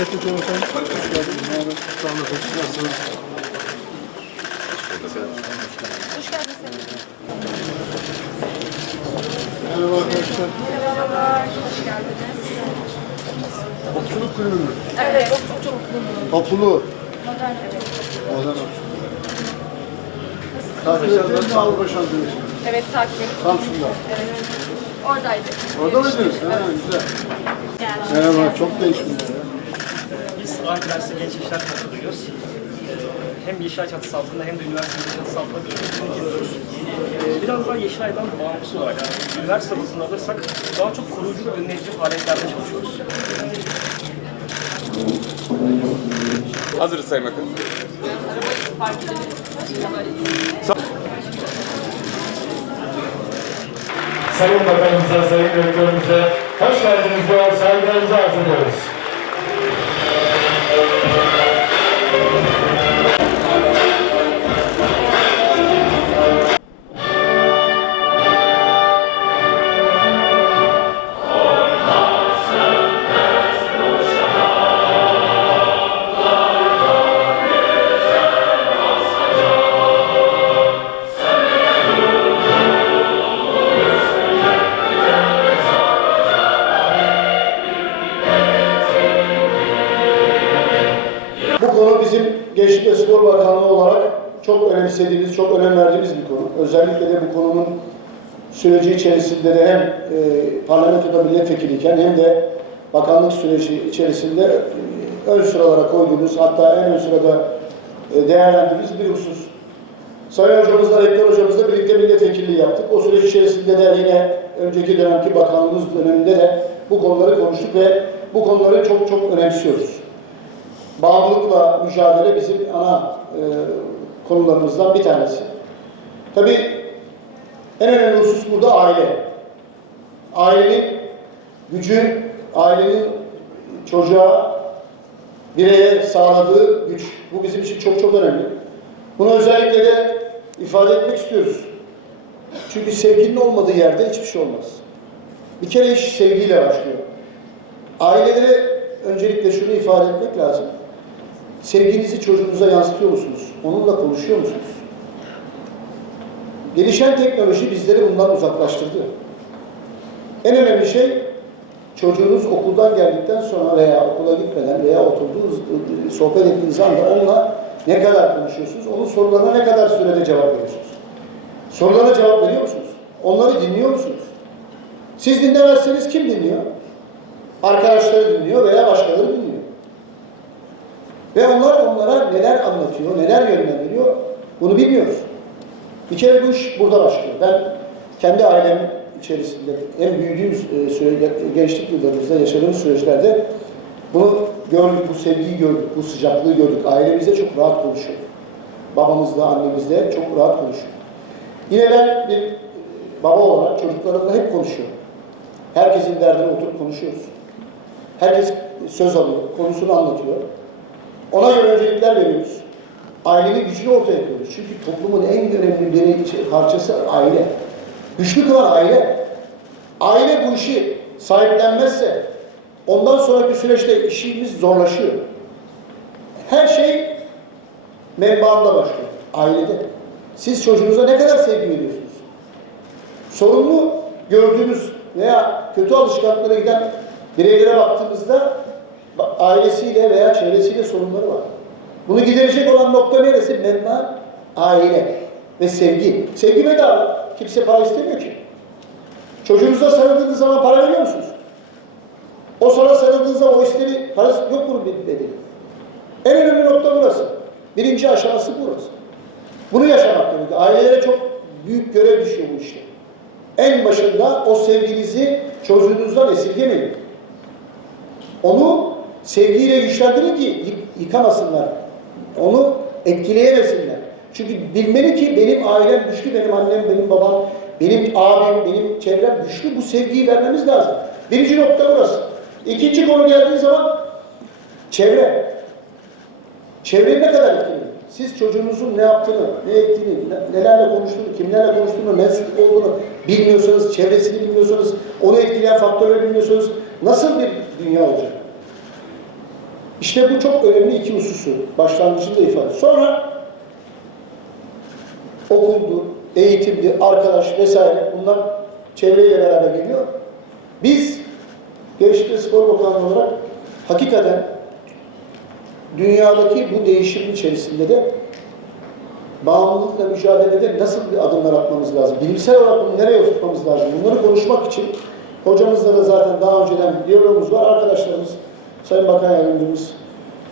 Mehmet Hocam efendim. Hoş geldiniz. Merhaba. Sağ olun. Nasılsınız? Hoş geldiniz. Merhaba arkadaşlar. Merhabalar, hoş geldiniz. Okçuluk kulübü mü? Evet, çok mutluyum. Topluluğu. Modern evet. Ozan Okçu. Takip ettiniz mi Avrupa Şampiyonası? Evet, takip ettim. Samsun'da. Evet. Oradaydık. Orada mıydınız? Ha, güzel. Merhaba. Çok değişmiş Biz Ankara Genç İşler katılıyoruz. Hem Yeşilay çatısı altında hem de üniversite çatısı altında bir etkinlik yapıyoruz. Ee, Biraz daha Yeşilay'dan bağımsız olarak, yani üniversite bazında alırsak daha çok koruyucu ve önleyici faaliyetlerde çalışıyoruz. Hazırız Sayın Bakan. Sayın Bakanımıza, Sayın Rektörümüze hoş geldiniz diyor, saygılarımızı arz ediyoruz. Gençlik ve Spor Bakanlığı olarak çok önemsediğimiz, çok önem verdiğimiz bir konu. Özellikle de bu konunun süreci içerisinde de hem e, parlamentoda milletvekiliyken hem de bakanlık süreci içerisinde e, ön sıralara koyduğumuz, hatta en ön sırada e, değerlendirdiğimiz bir husus. Sayın hocamızla, rektör hocamızla birlikte milletvekilliği yaptık. O süreç içerisinde de yine önceki dönemki bakanlığımız döneminde de bu konuları konuştuk ve bu konuları çok çok önemsiyoruz bağımlılıkla mücadele bizim ana e, konularımızdan bir tanesi. Tabii en önemli husus burada aile. Ailenin gücü, ailenin çocuğa, bireye sağladığı güç. Bu bizim için çok çok önemli. Bunu özellikle de ifade etmek istiyoruz. Çünkü sevginin olmadığı yerde hiçbir şey olmaz. Bir kere iş sevgiyle başlıyor. Ailelere öncelikle şunu ifade etmek lazım. Sevginizi çocuğunuza yansıtıyor musunuz? Onunla konuşuyor musunuz? Gelişen teknoloji bizleri bundan uzaklaştırdı. En önemli şey çocuğunuz okuldan geldikten sonra veya okula gitmeden veya oturduğunuz, sohbet ettiğiniz anda onunla ne kadar konuşuyorsunuz? Onun sorularına ne kadar sürede cevap veriyorsunuz? Sorularına cevap veriyor musunuz? Onları dinliyor musunuz? Siz dinlemezseniz kim dinliyor? Arkadaşları dinliyor veya başkaları dinliyor. Ve onlar onlara neler anlatıyor, neler yönlendiriyor bunu bilmiyoruz. Bir kere bu iş burada başlıyor. Ben kendi ailem içerisinde en büyüdüğümüz e, süre, gençlik yıllarımızda yaşadığımız süreçlerde bunu gördük, bu sevgiyi gördük, bu sıcaklığı gördük. Ailemizde çok rahat konuşuyor. Babamızla, annemizle çok rahat konuşuyor. Yine ben bir baba olarak çocuklarımla hep konuşuyorum. Herkesin derdine oturup konuşuyoruz. Herkes söz alıyor, konusunu anlatıyor. Ona göre öncelikler veriyoruz. Ailenin gücünü ortaya koyuyoruz. Çünkü toplumun en önemli bir parçası aile. Güçlü kılan aile. Aile bu işi sahiplenmezse ondan sonraki süreçte işimiz zorlaşıyor. Her şey menbaında başlıyor. Ailede. Siz çocuğunuza ne kadar sevgi veriyorsunuz? Sorumlu gördüğünüz veya kötü alışkanlıklara giden bireylere baktığımızda ba- ailesiyle veya çevresiyle sorunları var. Bunu giderecek olan nokta neresi? Menba aile ve sevgi. Sevgi bedava. Kimse para istemiyor ki. Çocuğunuza sarıldığınız zaman para veriyor musunuz? O sana sarıldığı zaman o istediği parası yok bunun bir bedeli. En önemli nokta burası. Birinci aşaması burası. Bunu yaşamak gerekiyor. Ailelere çok büyük görev düşüyor bu işte. En başında o sevginizi çocuğunuzdan esirgemeyin. Onu sevgiyle güçlendirin ki yık- yıkamasınlar. Onu etkileyemesinler. Çünkü bilmeli ki benim ailem güçlü, benim annem, benim babam, benim abim, benim çevrem güçlü. Bu sevgiyi vermemiz lazım. Birinci nokta burası. İkinci konu geldiği zaman çevre. Çevreyi ne kadar etkiliyor? Siz çocuğunuzun ne yaptığını, ne ettiğini, ne- nelerle konuştuğunu, kimlerle konuştuğunu, nasıl olduğunu bilmiyorsanız, çevresini bilmiyorsanız, onu etkileyen faktörleri bilmiyorsanız nasıl bir dünya olacak? İşte bu çok önemli iki hususu. Başlangıcında ifade. Sonra okuldu, eğitimdi, arkadaş vesaire bunlar çevreyle beraber geliyor. Biz Gençlik Spor Bakanlığı olarak hakikaten dünyadaki bu değişimin içerisinde de bağımlılıkla mücadelede nasıl bir adımlar atmamız lazım? Bilimsel olarak bunu nereye oturtmamız lazım? Bunları konuşmak için hocamızla da zaten daha önceden diyalogumuz var. Arkadaşlarımız, Sayın Bakan Yardımcımız,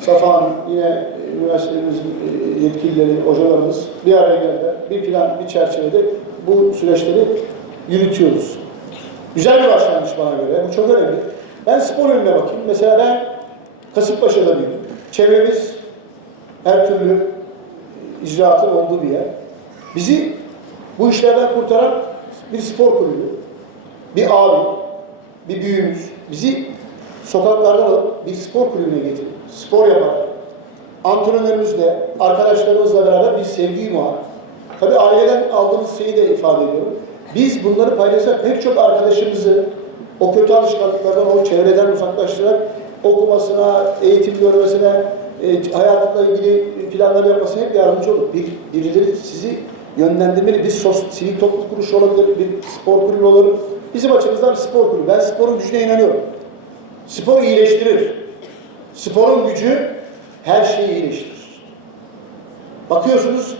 Safa Hanım, yine üniversitemizin e, yetkilileri, hocalarımız bir araya geldiler. Bir plan, bir çerçevede bu süreçleri yürütüyoruz. Güzel bir başlangıç bana göre. Bu çok önemli. Ben spor yönüne bakayım. Mesela ben Kasımpaşa'da büyüdüm. Çevremiz her türlü icraatın olduğu bir yer. Bizi bu işlerden kurtaran bir spor kulübü, bir abi, bir büyüğümüz bizi sokaklardan alıp bir spor kulübüne getirdi. Spor yapar. Antrenörümüzle, arkadaşlarımızla beraber bir sevgi yumağı. Tabii aileden aldığımız şeyi de ifade ediyorum. Biz bunları paylaşarak pek çok arkadaşımızı o kötü alışkanlıklardan, o çevreden uzaklaştırarak okumasına, eğitim görmesine, e, hayatıyla ilgili planlar yapmasına hep yardımcı olur. Bir, birileri sizi yönlendirmeli. Bir sos, sivil toplum kuruluşu olabilir, bir spor kulübü olabilir. Bizim açımızdan bir spor kulübü. Ben sporun gücüne inanıyorum. Spor iyileştirir. Sporun gücü her şeyi iyileştirir. Bakıyorsunuz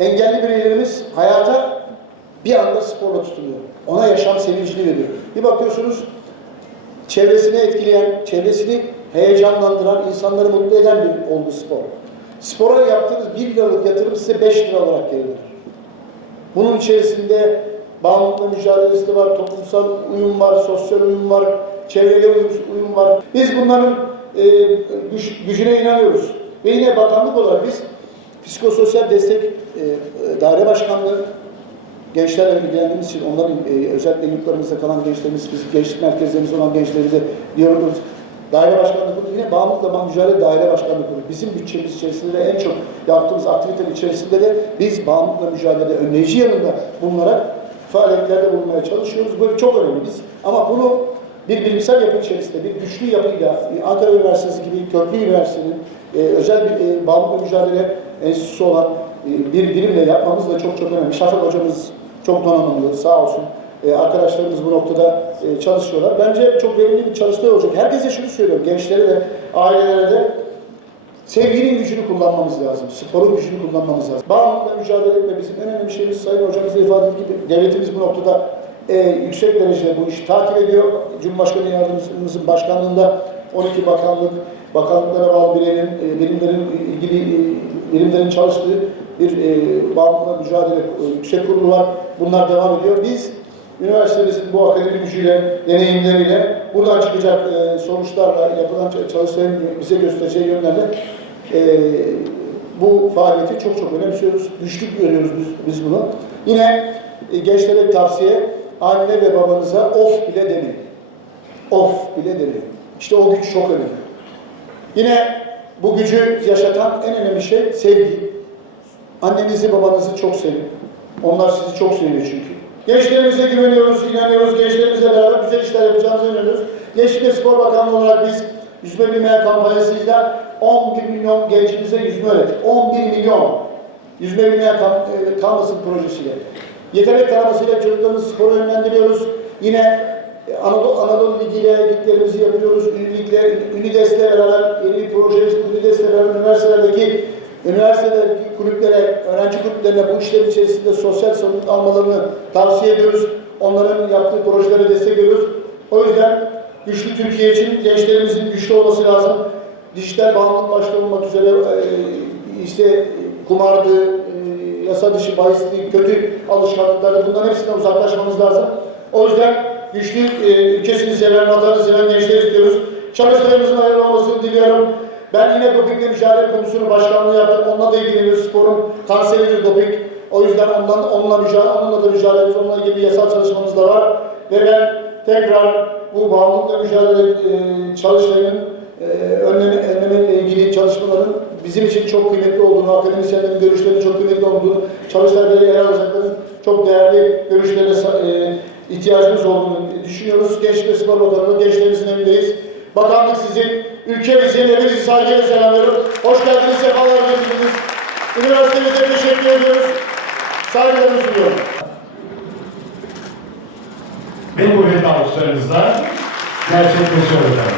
engelli bireylerimiz hayata bir anda sporla tutunuyor. Ona yaşam sevincini veriyor. Bir bakıyorsunuz çevresini etkileyen, çevresini heyecanlandıran, insanları mutlu eden bir olgu spor. Spora yaptığınız 1 liralık yatırım size 5 lira olarak geri dönür. Bunun içerisinde bağımlılıkla mücadelesi de var, toplumsal uyum var, sosyal uyum var, çevreli uyum, var. Biz bunların e, güç- gücüne inanıyoruz. Ve yine bakanlık olarak biz psikososyal destek e, e, daire başkanlığı gençlerle ilgilendiğimiz için onların e, özellikle yurtlarımızda kalan gençlerimiz, bizim gençlik merkezlerimiz olan gençlerimize diyoruz. Daire başkanlığı kurulu yine bağımlılıkla mücadele daire başkanlığı kurulu. Bizim bütçemiz içerisinde de en çok yaptığımız aktivitenin içerisinde de biz bağımlılıkla mücadele önleyici yanında bulunarak faaliyetlerde bulunmaya çalışıyoruz. Bu çok önemli biz. Ama bunu bir bilimsel yapı içerisinde, bir güçlü yapıyla, Ankara Üniversitesi gibi Köprü Üniversitesi'nin e, özel bir e, bağımlılıkla mücadele enstitüsü olan e, bir birimle yapmamız da çok çok önemli. Şafak hocamız çok donanımlı, sağ olsun. E, arkadaşlarımız bu noktada e, çalışıyorlar. Bence çok verimli bir çalışma olacak. Herkese şunu söylüyorum, gençlere de, ailelere de sevginin gücünü kullanmamız lazım. Sporun gücünü kullanmamız lazım. Bağımlılıkla mücadele etme bizim en önemli şeyimiz Sayın Hocamız da ifade ettiği gibi devletimiz bu noktada e, yüksek derecede bu işi takip ediyor. Cumhurbaşkanı Yardımcımızın başkanlığında 12 bakanlık, bakanlıklara bağlı bireylerin, e, birimlerin ilgili e, birimlerin çalıştığı bir e, bağımlılıkla mücadele e, yüksek kurulu var. Bunlar devam ediyor. Biz üniversitemizin bu akademi gücüyle, deneyimleriyle buradan çıkacak e, sonuçlarla, yapılan çalışmaların bize göstereceği yönlerle e, bu faaliyeti çok çok önemsiyoruz. Güçlük görüyoruz biz, biz bunu. Yine e, gençlere bir tavsiye, anne ve babanıza of bile demeyin. Of bile demeyin. İşte o güç çok önemli. Yine bu gücü yaşatan en önemli şey sevgi. Annenizi babanızı çok sevin. Onlar sizi çok seviyor çünkü. Gençlerimize güveniyoruz, inanıyoruz. Gençlerimizle beraber güzel işler yapacağımıza inanıyoruz. Gençlik ve Spor Bakanlığı olarak biz yüzme bilmeyen kampanyasıyla 11 milyon gencimize yüzme öğrettik. 11 milyon yüzme bilmeyen kam e, kalmasın projesiyle. Yetenek taramasıyla çocuklarımızı spora yönlendiriyoruz. Yine e, Anadolu, Anadolu Ligi ile liglerimizi yapıyoruz. Ünlü ligle, Ünides'le beraber yeni bir projemiz. Ünides'le beraber üniversitelerdeki üniversitedeki kulüplere, öğrenci kulüplerine bu işlerin içerisinde sosyal sorumluluk almalarını tavsiye ediyoruz. Onların yaptığı projelere destek veriyoruz. O yüzden güçlü Türkiye için gençlerimizin güçlü olması lazım. Dijital bağımlılık başta olmak üzere e, işte kumardı, e, yasa dışı bahisli, kötü alışkanlıkları bunların hepsinden uzaklaşmamız lazım. O yüzden güçlü e, ülkesini seven, vatanı seven gençler istiyoruz. Çalışmalarımızın hayırlı olmasını diliyorum. Ben yine dopingle mücadele komisyonu başkanlığı yaptım. Onunla da ilgileniyoruz. Sporun kanseridir doping. O yüzden ondan, onunla, mücadele, onunla da mücadelemiz, onunla ilgili yasal çalışmamız da var. Ve ben tekrar bu bağımlılıkla mücadele e, çalışmalarının e, önleme, önlemeyle ilgili çalışmaların bizim için çok kıymetli olduğunu, akademisyenlerin görüşlerinin çok kıymetli olduğunu, çalıştayda yer alacakların çok değerli görüşlerine e, ihtiyacımız olduğunu düşünüyoruz. Genç ve Spor Bakanlığı gençlerimizin evindeyiz. Bakanlık sizin, ülkemizin, hepinizi saygıyla selamlıyorum. Hoş geldiniz, sefalar getirdiniz. Üniversitemize teşekkür ediyoruz. Saygılarımı sunuyorum. Ve kuvvetli alkışlarınızla gerçekleşiyor efendim.